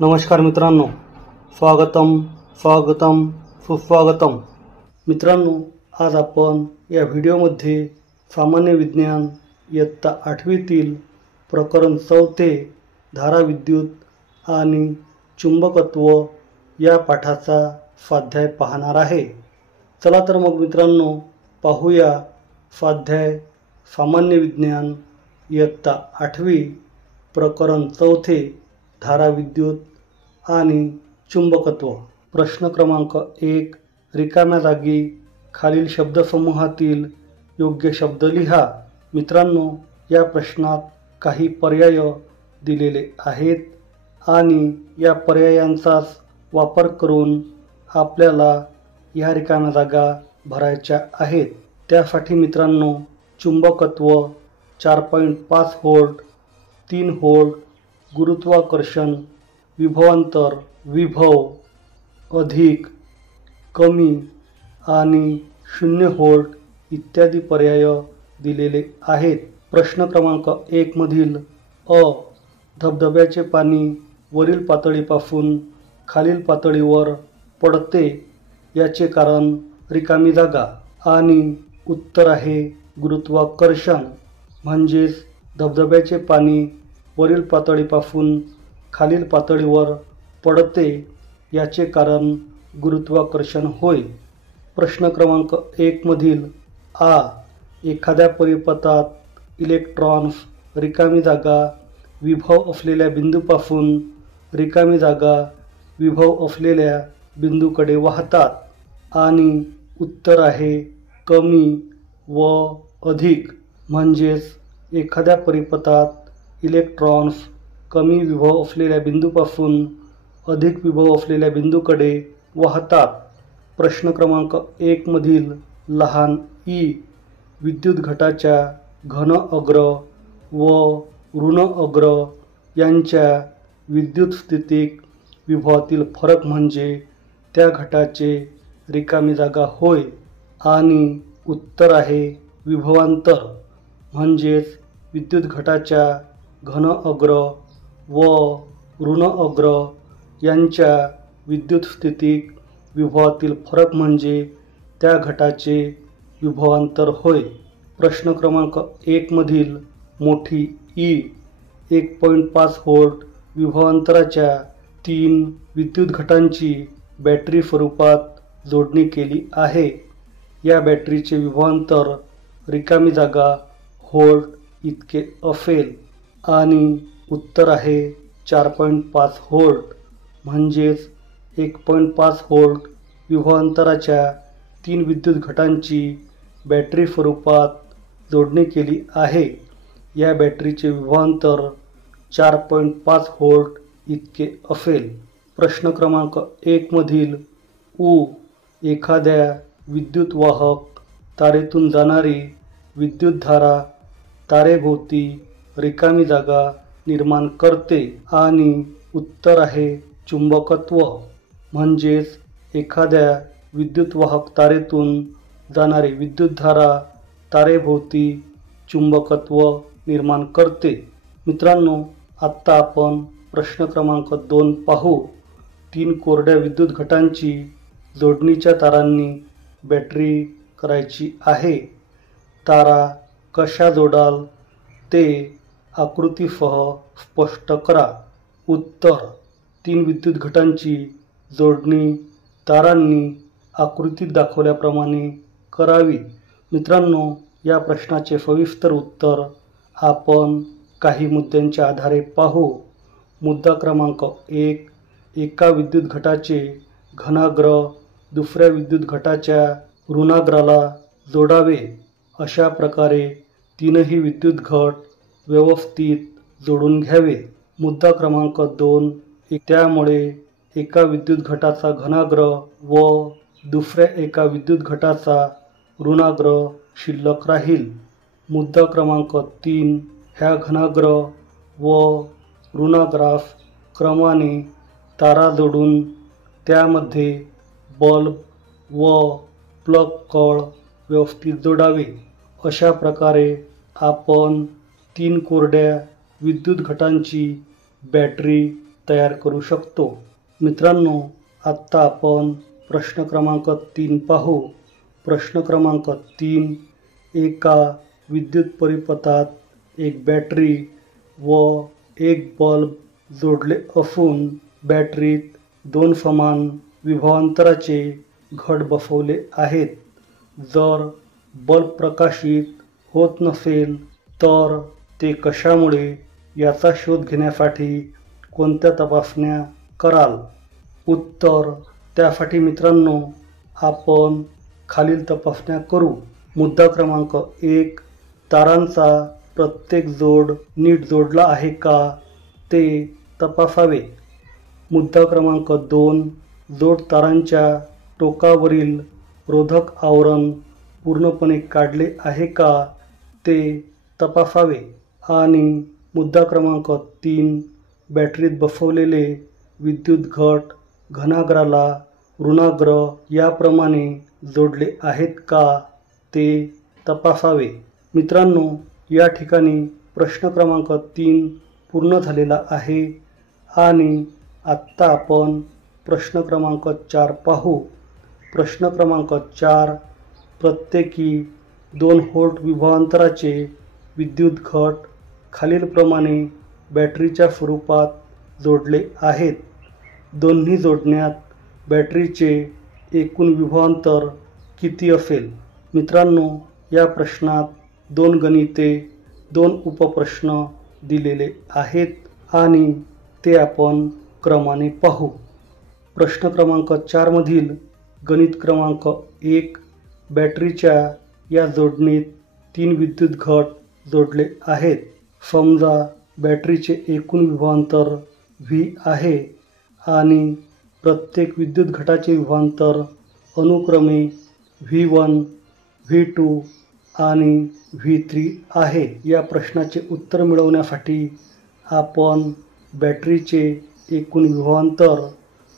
नमस्कार मित्रांनो, स्वागतम सुस्वागतम। मित्रांनो, आज आपण या व्हिडिओमध्ये सामान्य विज्ञान इयत्ता 8वीतील प्रकरण 4 धाराविद्युत आणि चुंबकत्व या पाठाचा स्वाध्याय पाहणार आहे। चला तर मग मित्रांनो, पाहूया स्वाध्याय सामान्य विज्ञान इयत्ता 8वी प्रकरण 4 धाराविद्युत आणि चुंबकत्व। प्रश्न क्रमांक 1, रिकाम्या जागी खालील शब्दसमूहातील योग्य शब्द लिहा। मित्रांनो, या प्रश्नात काही पर्याय दिलेले आहेत आणि या पर्यायांचाच वापर करून आपल्याला या रिकाम्या जागा भरायच्या आहेत। त्यासाठी मित्रांनो, चुंबकत्व 4.5 व्होल्ट, 3 व्होल्ट, गुरुत्वाकर्षण, विभवांतर, विभव, अधिक, कमी आणि 0 व्होल्ट इत्यादी पर्याय दिलेले आहेत। प्रश्न क्रमांक 1 मधील अ, धबधब्याचे पाणी वरील पातळीपासून खालील पातळीवर पडते याचे कारण रिकामी जागा आणि उत्तर आहे गुरुत्वाकर्षण। म्हणजेच धबधब्याचे पाणी वरील पातळीपासून खालील पातळीवर पडते याचे कारण गुरुत्वाकर्षण होय। प्रश्न क्रमांक 1 मधील आ, एखाद्या परिपथात इलेक्ट्रॉन्स रिकामी जागा विभव असलेल्या बिंदूपासून रिकामी जागा विभव असलेल्या बिंदूकडे वाहतात आणि उत्तर आहे कमी व अधिक। म्हणजेच एखाद्या परिपथात इलेक्ट्रॉन्स कमी विभव असलेल्या बिंदूपासून अधिक विभव असलेल्या बिंदूकडे वाहतात। प्रश्न क्रमांक 1 मधील लहान ई, विद्युत घटाच्या धन अग्र व ऋण अग्र यांच्या विद्युत स्थितिक विभवातील फरक म्हणजे त्या घटाचे रिकामी जागा होय आणि उत्तर आहे विभवांतर। म्हणजेच विद्युत घटाच्या धन अग्र व ऋण अग्र यांच्या विद्युत स्थितिक विभवातील फरक म्हणजे त्या घटाचे विभवांतर होय। प्रश्न क्रमांक 1 मधील मोठी ई, 1.5 व्होल्ट विभवांतराच्या 3 विद्युत घटांची बॅटरी स्वरूपात जोडणी केली आहे। या बॅटरीचे विभवांतर रिकामी जागा व्होल्ट इतके असेल आणि उत्तर आहे 4.5 व्होल्ट। म्हणजेच 1.5 व्होल्ट विभवांतराच्या 3 विद्युत घटांची बॅटरी स्वरूपात जोडणी केली आहे। या बॅटरीचे विभवांतर 4.5 व्होल्ट इतके असेल। प्रश्न क्रमांक 1 मधील उ, एखाद्या विद्युतवाहक तारेतून जाणारी विद्युतधारा तारेभोवती रिकामी जागा निर्माण करते आणि उत्तर आहे चुंबकत्व। म्हणजेच एखाद्या विद्युतवाहक तारेतून जाणारी विद्युतधारा तारेभोवती चुंबकत्व निर्माण करते। मित्रांनो, आत्ता आपण प्रश्न क्रमांक 2 पाहू। 3 कोरड्या विद्युत घटांची जोडणीच्या तारांनी बॅटरी करायची आहे। तारा कशा जोडाल ते आकृतीसह स्पष्ट करा। उत्तर, 3 विद्युत घटांची जोडणी तारांनी आकृतीत दाखवल्याप्रमाणे करावी। मित्रांनो, या प्रश्नाचे सविस्तर उत्तर आपण काही मुद्द्यांच्या आधारे पाहू। मुद्दा क्रमांक 1, एका विद्युत घटाचे धनाग्र दुसऱ्या विद्युत घटाच्या ऋणाग्राला जोडावे। अशा प्रकारे तीनही विद्युत घट व्यवस्थित जोडून घ्यावे। मुद्दा क्रमांक 2, त्यामुळे एका विद्युत घटाचा धनाग्र व दुसऱ्या एका विद्युत घटाचा ऋणाग्र शिल्लक राहील। मुद्दा क्रमांक 3, ह्या धनाग्र व ऋणाग्रास क्रमाने तारा जोडून त्यामध्ये बल्ब व प्लग कळ व्यवस्थित जोडावे। अशा प्रकारे आपण 3 कोरड्या विद्युत घटांची बॅटरी तयार करू शकतो. मित्रांनो, आत्ता आपण प्रश्न क्रमांक 3 पाहू. प्रश्न क्रमांक 3. एका विद्युत परिपथात एक बॅटरी व एक बल्ब जोडले असून बॅटरीत 2 समान विभवांतराचे घट बसवले आहेत. जर बल्ब प्रकाशित होत नसेल तर ते कशामुळे याचा शोध घेण्यासाठी कोणत्या तपासण्या कराल? उत्तर: त्यासाठी मित्रांनो आपण खालील तपासण्या करू. मुद्दा क्रमांक 1. तारांचा प्रत्येक जोड नीट जोडला आहे का ते तपासावे. मुद्दा क्रमांक 2. जोड तारांच्या टोकावरील रोधक आवरण पूर्णपणे काढले आहे का ते तपासावे. आणि मुद्दा क्रमांक 3. बॅटरीत बसवलेले विद्युत घट घनाग्राला ऋणाग्र याप्रमाणे जोडले आहेत का ते तपासावे. मित्रांनो, या ठिकाणी प्रश्न क्रमांक 3 पूर्ण झालेला आहे आणि आत्ता आपण प्रश्न क्रमांक 4 पाहू. प्रश्न क्रमांक 4. प्रत्येकी 2 व्होल्ट विभवांतराचे विद्युत घट खालीलप्रमाणे बॅटरीच्या स्वरूपात जोडले आहेत. दोन्ही जोडण्यात बॅटरीचे एकूण विभवांतर किती असेल? मित्रांनो, या प्रश्नात 2 गणिते 2 उपप्रश्न दिलेले आहेत आणि ते आपण क्रमाने पाहू. प्रश्न क्रमांक 4 मधील गणित क्रमांक 1. बॅटरीच्या या जोडणीत 3 विद्युत घट जोडले आहेत. समजा बॅटरीचे एकूण विभवांतर व्ही आहे आणि प्रत्येक विद्युत घटाचे विभवांतर अनुक्रमे V1, V2 आणि V3 आहे. या प्रश्नाचे उत्तर मिळवण्यासाठी आपण बॅटरीचे एकूण विभवांतर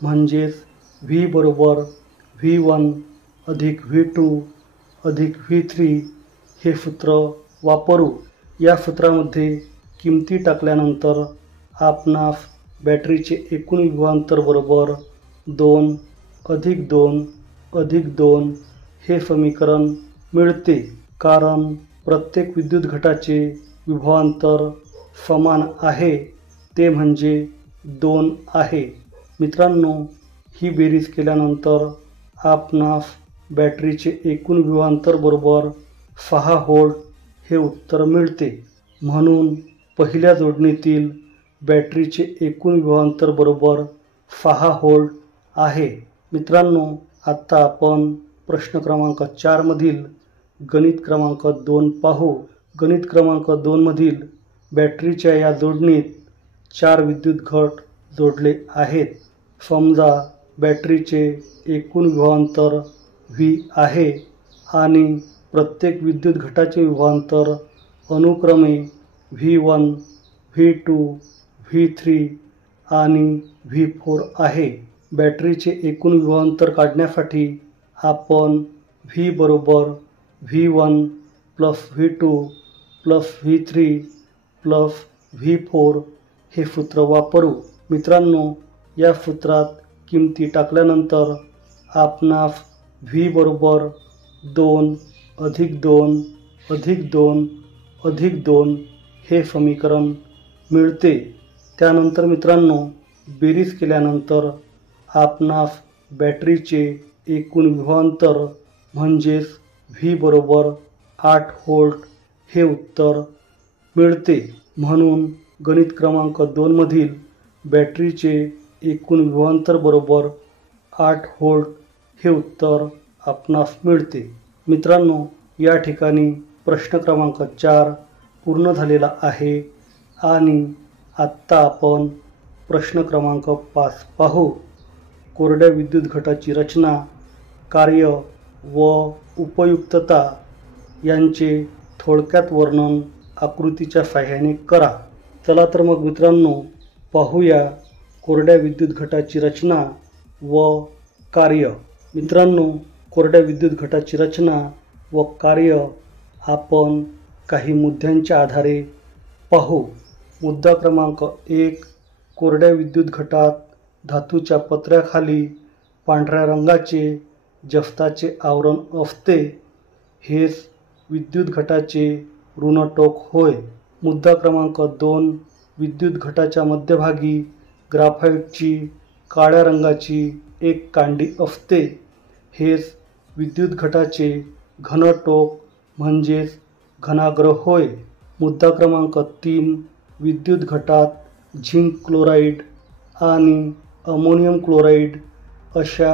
म्हणजेच V बरोबर V1 अधिक V2 अधिक V3 हे सूत्र वापरू. या सूत्रामध्ये किमती टाकल्यानंतर आपणास बॅटरीचे एकूण विभवांतर बरोबर 2 अधिक 2 अधिक 2 हे समीकरण मिळते. कारण प्रत्येक विद्युत घटाचे विभवांतर समान आहे, ते म्हणजे 2 आहे. मित्रांनो, ही बेरीज केल्यानंतर आपणास बॅटरीचे एकूण विभवांतर बरोबर 6 व्होल्ट हे उत्तर मिळते. म्हणून पहिल्या जोडणीतील बॅटरीचे एकूण विभवांतर बरोबर 6 व्होल्ट आहे. मित्रांनो, आत्ता आपण प्रश्न क्रमांक 4 मधील गणित क्रमांक 2 पाहू. गणित क्रमांक 2 मधील बॅटरीच्या या जोडणीत 4 विद्युत घट जोडले आहेत. समजा बॅटरीचे एकूण विभवांतर व्ही आहे आणि प्रत्येक विद्युत घटाचे विभवांतर अनुक्रमे V1, V2, V3 आणि V4 आहे. बॅटरीचे एकूण विभवांतर काढण्यासाठी आपण V बरोबर V1 plus V2 plus V3 plus V4 हे सूत्र वापरू. मित्रांनो, या सूत्रात किमती टाकल्यानंतर आपणास V बरोबर 2 अधिक 2 अधिक 2 अधिक 2 हे समीकरण मिळते. त्यानंतर मित्रांनो, बेरीज केल्यानंतर आपणास बॅटरीचे एकूण विभवांतर म्हणजेच व्ही बरोबर 8 व्होल्ट हे उत्तर मिळते. म्हणून गणित क्रमांक 2 मधील बॅटरीचे एकूण विभवांतर बरोबर 8 व्होल्ट हे उत्तर आपणास मिळते. मित्रांनो, या ठिकाणी प्रश्न क्रमांक 4 पूर्ण झालेला आहे आणि आत्ता आपण प्रश्न क्रमांक 5 पाहू. कोरड्या विद्युत घटाची रचना, कार्य व उपयुक्तता यांचे थोडक्यात वर्णन आकृतीच्या साहाय्याने करा. चला तर मग मित्रांनो, पाहूया कोरड्या विद्युत घटाची रचना व कार्य. मित्रांनो, कोरड्या विद्युत घटाची रचना व कार्य आपण काही मुद्द्यांच्या आधारे पाहू. मुद्दा क्रमांक 1. कोरड्या विद्युत घटात धातूच्या पत्र्याखाली पांढऱ्या रंगाचे जफ्ताचे आवरण असते. हेच विद्युत घटाचे ऋण टोक होय. मुद्दा क्रमांक 2. विद्युत घटाच्या मध्यभागी ग्राफाईटची काळ्या रंगाची एक कांडी असते. हेच विद्युत घटाचे घन टोक म्हणजेच घनाग्र होय. मुद्दा क्रमांक 3. विद्युत घटात झिंक क्लोराईड आणि अमोनियम क्लोराईड अशा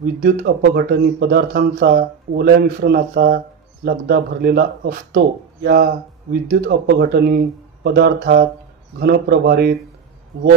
विद्युत अपघटनी पदार्थांचा ओल्या मिश्रणाचा लगदा भरलेला असतो. या विद्युत अपघटनी पदार्थात घनप्रभारित व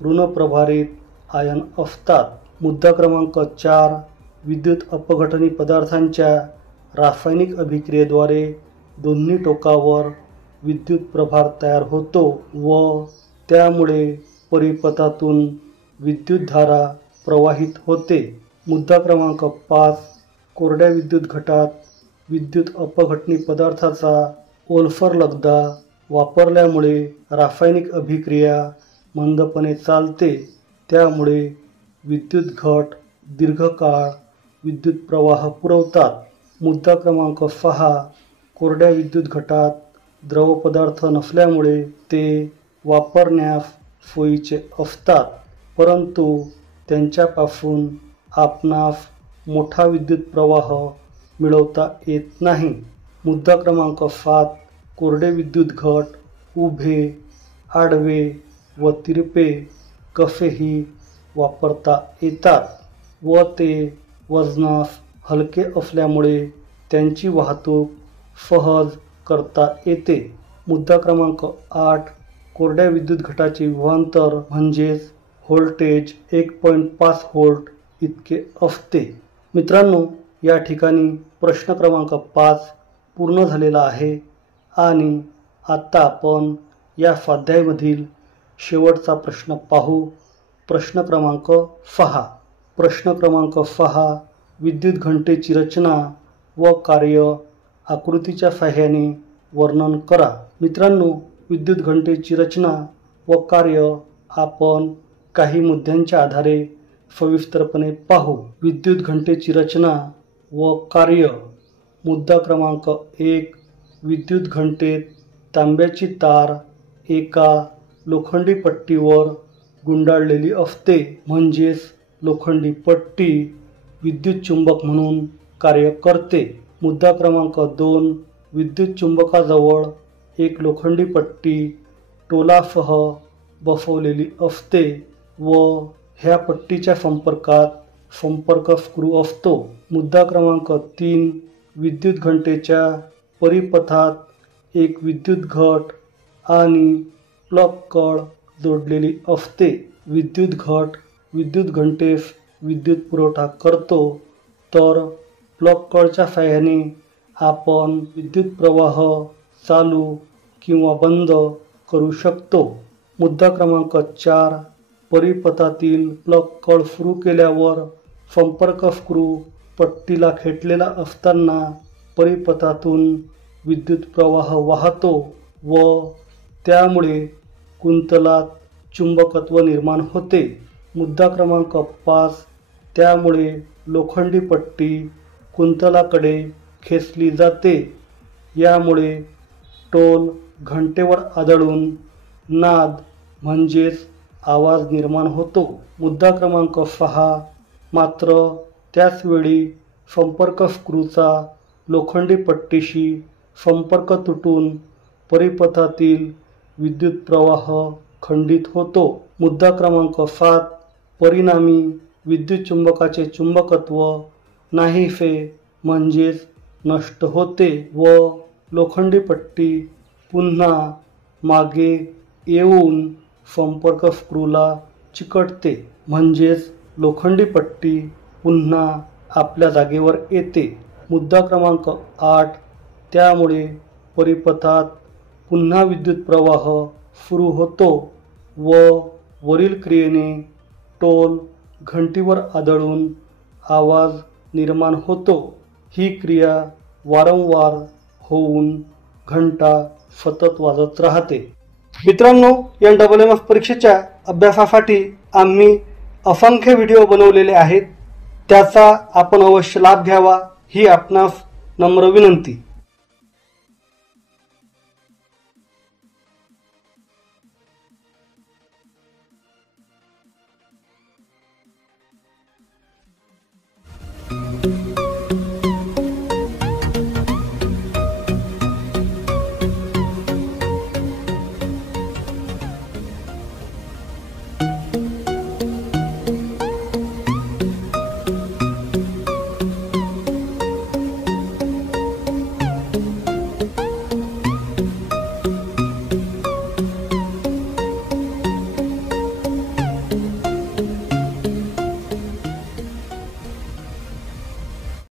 ऋणप्रभारित आयन असतात. मुद्दा क्रमांक 4. विद्युत अपघटनी पदार्थांच्या रासायनिक अभिक्रियेद्वारे दोन्ही टोकावर विद्युत प्रभार तयार होतो व त्यामुळे परिपथातून विद्युतधारा प्रवाहित होते. मुद्दा क्रमांक 5. कोरड्या विद्युत घटात विद्युत अपघटनी पदार्थाचा ओलसर लगदा वापरल्यामुळे रासायनिक अभिक्रिया मंदपणे चालते. त्यामुळे विद्युत घट दीर्घकाळ विद्युत प्रवाह पुरवतात. मुद्दा क्रमांक 6. कोरड्या विद्युत घटात द्रव पदार्थ नसल्यामुळे ते वापरण्यास सोयीचे असतात, परंतु त्यांच्यापासून आपणास मोठा विद्युत प्रवाह मिळवता येत नाही. मुद्दा क्रमांक 7. कोरडे विद्युत घट उभे, आडवे व तिरपे कसेही वापरता येतात व ते वजनास हलके असल्यामुळे त्यांची वाहतूक सहज करता येते. मुद्दा क्रमांक 8. कोरड्या विद्युत घटाचे विभवांतर म्हणजेच व्होल्टेज 1.5 व्होल्ट इतके असते. मित्रांनो, या ठिकाणी प्रश्न क्रमांक 5 पूर्ण झालेला आहे आणि आता आपण या स्वाध्यायामधील शेवटचा प्रश्न पाहू. प्रश्न क्रमांक 6. प्रश्न क्रमांक 6. विद्युत घंटेची रचना व कार्य आकृतीच्या साहाय्याने वर्णन करा. मित्रांनो, विद्युत घंटेची रचना व कार्य आपण काही मुद्द्यांच्या आधारे सविस्तरपणे पाहू. विद्युत घंटेची रचना व कार्य. मुद्दा क्रमांक 1. विद्युत घंटेत तांब्याची तार एका लोखंडी पट्टीवर गुंडाळलेली असते, म्हणजेच लोखंडी पट्टी विद्युत चुंबक म्हणून कार्य करते. मुद्दा क्रमांक 2. विद्युत चुंबकाजवळ एक लोखंडी पट्टी टोलासह बसवलेली असते व ह्या पट्टीच्या संपर्कात संपर्क स्क्रू असतो. मुद्दा क्रमांक 3. विद्युत घंटेच्या परिपथात एक विद्युत घट आणि प्लग कळ जोडलेली असते. विद्युत घट विद्युत घंटेस विद्युत पुरवठा करतो, तर प्लग कळच्या साहाय्याने आपण विद्युत प्रवाह चालू किंवा बंद करू शकतो. मुद्दा क्रमांक 4. परिपथातील प्लग कळ सुरू केल्यावर संपर्क स्क्रू पट्टीला खेचलेला असताना परिपथातून विद्युत प्रवाह वाहतो व त्यामुळे कुंतलात चुंबकत्व निर्माण होते. मुद्दा क्रमांक 5. त्यामुळे लोखंडी पट्टी कुंतलाकडे खेचली जाते. यामुळे टोल घंटेवर आदळून नाद म्हणजेच आवाज निर्माण होतो. मुद्दा क्रमांक 6. मात्र त्याचवेळी संपर्क स्क्रूचा लोखंडी पट्टीशी संपर्क तुटून परिपथातील विद्युत प्रवाह खंडित होतो. मुद्दा क्रमांक 7. परिणामी विद्युत चुंबकाचे चुंबकत्व नाहीसे म्हणजेच नष्ट होते व लोखंडी पट्टी पुन्हा मागे येऊन संपर्क स्क्रूला चिकटते, म्हणजेच लोखंडी पट्टी पुन्हा आपल्या जागेवर येते. मुद्दा क्रमांक 8. त्यामुळे परिपथात पुन्हा विद्युत प्रवाह सुरू होतो व वरील क्रियेने टोल घंटीवर आदळून आवाज निर्माण होतो. ही क्रिया वारंवार होऊन घंटा सतत वाजत राहते. मित्रांनो, NMMS परीक्षेच्या अभ्यासासाठी आम्ही असंख्य व्हिडिओ बनवलेले आहेत, त्याचा आपण अवश्य लाभ घ्यावा ही आपणास नम्र विनंती।